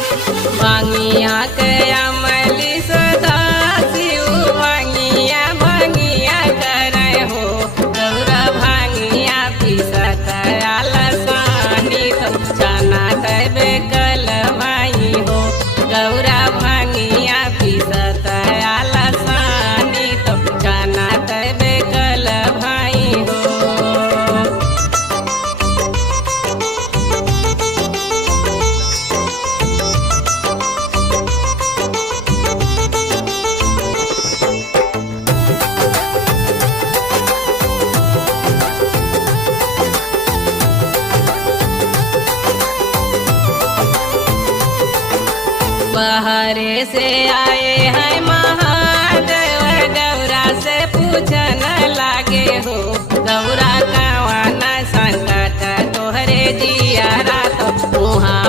भांगिया के अमली सदा शिव भांगिया भांगिया करे हो गौरा भांगिया पीसत आलसानी तो चना तबे कल भाई हो गौरा भांगिया पीसत आलसानी तो चना तबे कल भाई हो। बाहरे से आए हैं महादेव गौरा से पूछन लागे हो गौरा